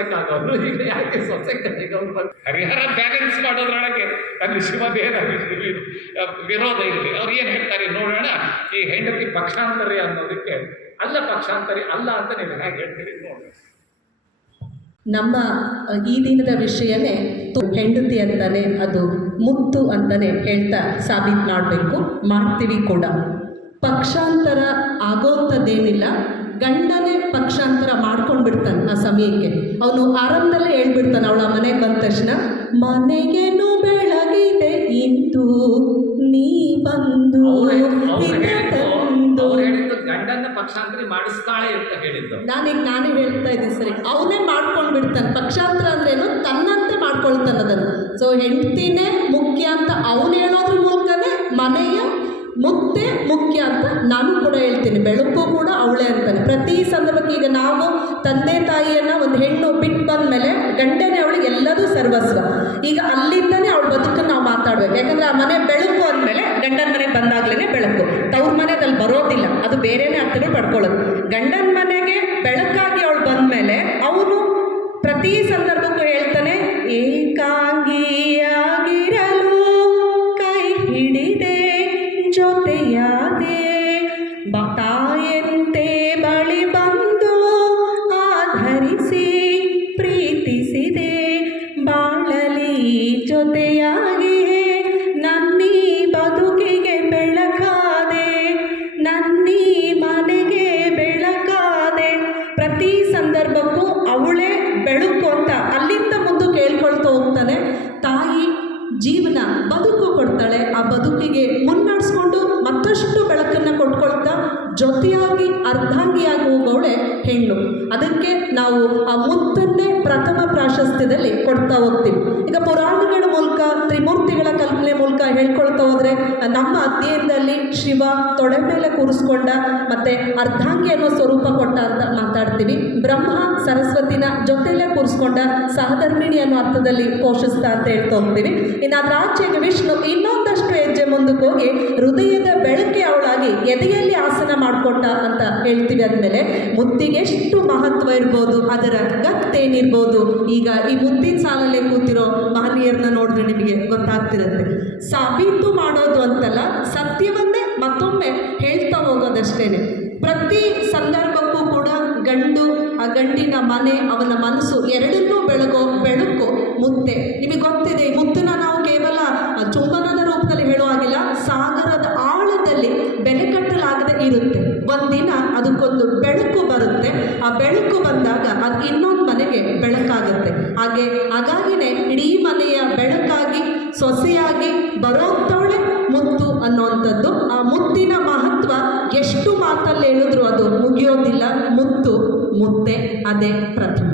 ಇರಬೇಕಾದವರು ಈಗ ಯಾಕೆ ಸೊಸೆಗಳಿಗೆ ಹರಿಹರ ಬ್ಯಾಲೆನ್ಸ್ ಮಾಡೋದ್ರೊಳಗೆ ಅಲ್ಲಿ ಶಿವಭೇದ ವಿರೋಧ ಇಲ್ಲಿ. ಅವ್ರು ಏನು ಹೇಳ್ತಾರೆ ನೋಡೋಣ. ಈ ಹೆಂಡತಿ ಪಕ್ಷಾಂತರಿ ಅನ್ನೋದಕ್ಕೆ ಅಲ್ಲ, ಪಕ್ಷಾಂತರಿ ಅಲ್ಲ ಅಂತ ನೀವು ಹೇಗೆ ಹೇಳ್ತೀರಿ ನೋಡೋಣ. ನಮ್ಮ ಈ ದಿನದ ವಿಷಯನೇ ಹೆಂಡತಿ ಅಂತಾನೆ, ಅದು ಮುತ್ತು ಅಂತಾನೆ ಹೇಳ್ತಾ ಸಾಬೀತು ಮಾಡಬೇಕು, ಮಾಡ್ತೀವಿ ಕೂಡ. ಪಕ್ಷಾಂತರ ಆಗೋಂಥದ್ದೇನಿಲ್ಲ, ಗಂಡನೇ ಪಕ್ಷಾಂತರ ಮಾಡ್ಕೊಂಡು ಬಿಡ್ತಾನೆ. ಆ ಸಮಯಕ್ಕೆ ಅವನು ಆರಂಭದಲ್ಲೇ ಹೇಳ್ಬಿಡ್ತಾನೆ, ಅವಳ ಮನೆಗೆ ಬಂದ ತಕ್ಷಣ, ಮನೆಗೇನು ಬೆಳಗಿದೆ ಇಂದು ನೀ ಬಂದು ಗಂಡನ ಪಕ್ಷಾಂತರಿ ಮಾಡಿಸ್ತಾಳೆ ಅಂತ ಹೇಳಿದ್ದು. ನಾನೇ ಹೇಳ್ತಾ ಇದ್ದೀನಿ ಸರಿ. ಅವನೇ ಮಾಡ್ಕೊಂಡು ಬಿಡ್ತಾನೆ. ಪಕ್ಷಾಂತರ ಅಂದ್ರೇನು, ತನ್ನಂತೆ ಮಾಡ್ಕೊಳ್ತಾನೆ ಅದನ್ನು. ಸೊ ಹೆಂಡತಿನೇ ಮುಖ್ಯ ಅಂತ ಅವನು ಹೇಳೋದ್ರ ಮೂಲಕನೇ ಮನೆಯ ಮುತ್ತೆ ಮುಖ್ಯ ಅಂತ ನಾನು ಕೂಡ ಹೇಳ್ತೀನಿ. ಬೆಳಕು ಕೂಡ ಅವಳೇ ಅಂತಾನೆ ಪ್ರತಿ ಸಂದರ್ಭಕ್ಕೆ. ಈಗ ನಾವು ತಂದೆ ತಾಯಿಯನ್ನು ಒಂದು ಹೆಣ್ಣು ಬಿಟ್ಟು ಬಂದ ಮೇಲೆ ಗಂಡನೇ ಅವಳಿಗೆ ಎಲ್ಲದೂ ಸರ್ವಸ್ವ. ಈಗ ಅಲ್ಲಿಂದನೇ ಅವಳ ಬದುಕನ್ನು ನಾವು ಮಾತಾಡ್ಬೇಕು. ಯಾಕಂದರೆ ಆ ಮನೆ ಬೆಳಕು ಅಂದಮೇಲೆ ಗಂಡನ ಮನೆಗೆ ಬಂದಾಗಲೇ ಬೆಳಕು. ತವ್ರ ಮನೆಯಲ್ಲಿ ಬರೋದಿಲ್ಲ, ಅದು ಬೇರೆನೇ ಅರ್ಥಗಳು ಪಡ್ಕೊಳ್ಳೋದು. ಗಂಡನ ಮನೆಗೆ ಬೆಳಕಾಗಿ ಅವಳು ಬಂದ ಮೇಲೆ ಅವನು ಪ್ರತಿ ಸಂದರ್ಭಕ್ಕೂ ಹೇಳ್ತಾನೆ, ಏಕಾಂಗಿಯಾಗಿರಲು ಕೈ ಹಿಡಿದೆ ಜೊತೆಯಾದೆ, ತಾಯಂತೆ ಬಳಿ ಬಂದು ಆಧರಿಸಿ ಪ್ರೀತಿಸಿದೆ, ಬಾಳಲಿ ಜೊತೆಯಾಗಿ ನನ್ನೀ ಬದುಕಿಗೆ ಬೆಳಕಾದೆ, ನನ್ನೀ ಮನೆಗೆ ಬೆಳಕಾದೆ. ಪ್ರತಿ ಸಂದರ್ಭಕ್ಕೂ ಅವಳೇ ಬೆಳಕು ಅಂತ ಅಲ್ಲಿಂದ ಮುಂದೆ ಕೇಳ್ಕೊಳ್ತಾ ಹೋಗ್ತಾನೆ. ತಾಯಿ ಜೀವನ ಬದುಕು ಕೊಡ್ತಾಳೆ, ಆ ಬದುಕಿಗೆ ಮುನ್ನಡೆಸ್ಕೊಂಡು ಮತ್ತಷ್ಟು ಬೆಳಕನ್ನು ಕೊಟ್ಕೊಳ್ತಾ ಜೊತೆಯಾಗಿ ಅರ್ಧಾಂಗಿಯಾಗಿ ಹೋಗೋಳೆ ಹೆಣ್ಣು. ಅದಕ್ಕೆ ನಾವು ಆ ಮುತ್ತನ್ನೇ ಪ್ರಥಮ ಪ್ರಾಶಸ್ತ್ಯದಲ್ಲಿ ಕೊಡ್ತಾ ಹೋಗ್ತೀವಿ. ಈಗ ಪುರಾಣಗಳ ಮೂಲಕ, ತ್ರಿಮೂರ್ತಿಗಳ ಕಲ್ಪನೆ ಮೂಲಕ ಹೇಳ್ಕೊಳ್ತಾ ಹೋದರೆ ನಮ್ಮ ಅಧ್ಯಯನದಲ್ಲಿ ಶಿವ ತೊಡೆ ಮೇಲೆ ಕೂರಿಸ್ಕೊಂಡ ಮತ್ತು ಅರ್ಧಾಂಗಿ ಅನ್ನೋ ಸ್ವರೂಪ ಕೊಟ್ಟ ಅಂತ ಮಾತಾಡ್ತೀವಿ. ಬ್ರಹ್ಮ ಸರಸ್ವತಿನ ಜೊತೆಯಲ್ಲೇ ಕೂರಿಸ್ಕೊಂಡ ಸಹಧರ್ಮಿಣಿ ಅನ್ನೋ ಅರ್ಥದಲ್ಲಿ ಪೋಷಿಸ್ತಾ ಅಂತ ಹೇಳ್ತಾ ಹೋಗ್ತೀವಿ. ಇನ್ನು ಅದರ ಆಚೆಗೆ ವಿಷ್ಣು ಇನ್ನೊಂದಷ್ಟು ಹೆಜ್ಜೆ ಮುಂದಕ್ಕೆ ಹೋಗಿ ಹೃದಯದ ಬೆಳಕೆ ಅವಳಾಗಿ ಎದೆಯಲ್ಲಿ ಆಸನ ಮಾಡಿಕೊಟ್ಟ ಅಂತ ಹೇಳ್ತೀವಿ. ಆದಮೇಲೆ ಮುತ್ತಿಗೆ ಎಷ್ಟು ಮಹತ್ವ ಇರ್ಬೋದು, ಅದರ ಗತ್ತೇನಿರ್ಬೋದು. ಈಗ ಈ ಮುತ್ತಿನ ಸಾಲಲ್ಲೇ ಕೂತಿರೋ ಮಹನೀಯರನ್ನ ನೋಡಿದ್ರೆ ನಿಮಗೆ ಗೊತ್ತಾಗ್ತಿರುತ್ತೆ. ಸಾಬೀತು ಮಾಡೋದು ಅಂತಲ್ಲ, ಸತ್ಯವನ್ನೇ ಮತ್ತೊಮ್ಮೆ ಹೇಳ್ತಾ ಹೋಗೋದಷ್ಟೇನೆ. ಪ್ರತಿ ಸಂದರ್ಭಕ್ಕೂ ಕೂಡ ಗಂಡು, ಆ ಗಂಡಿನ ಮನೆ, ಅವನ ಮನಸ್ಸು ಎರಡನ್ನೂ ಬೆಳಕು ಮುತ್ತೆ. ನಿಮಗೆ ಗೊತ್ತಿದೆ, ಈ ಮುತ್ತನ್ನ ನಾವು ಕೇವಲ ಚುಂಬನದ ರೂಪದಲ್ಲಿ ಹೇಳೋ ಹಾಗಿಲ್ಲ, ಸಾಗರದ ಆಳದಲ್ಲಿ ಬೆಲೆ ಕಟ್ಟಲಾಗದೆ ಇರುತ್ತೆ. ಒಂದಿನ ಅದಕ್ಕೊಂದು ಬೆಳಕು ಬರುತ್ತೆ. ಆ ಬೆಳಕು ಬಂದಾಗ ಅದು ಇನ್ನೊಂದು ಮನೆಗೆ ಬೆಳಕಾಗುತ್ತೆ. ಹಾಗಾಗಿನೇ ಇಡೀ ಮನೆಯ ಬೆಳಕಾಗಿ ಸೊಸೆಯಾಗಿ ಬರೋಂಥವಳೆ ಮುತ್ತು ಅನ್ನೋವಂಥದ್ದು. ಆ ಮುತ್ತಿನ ಮಹತ್ವ ಎಷ್ಟು ಮಾತಲ್ಲಿ ಹೇಳಿದ್ರು ಅದು ಮುಗಿಯೋದಿಲ್ಲ. ಮುತ್ತು ಮುತ್ತೆ, ಅದೇ ಪ್ರಥಮ.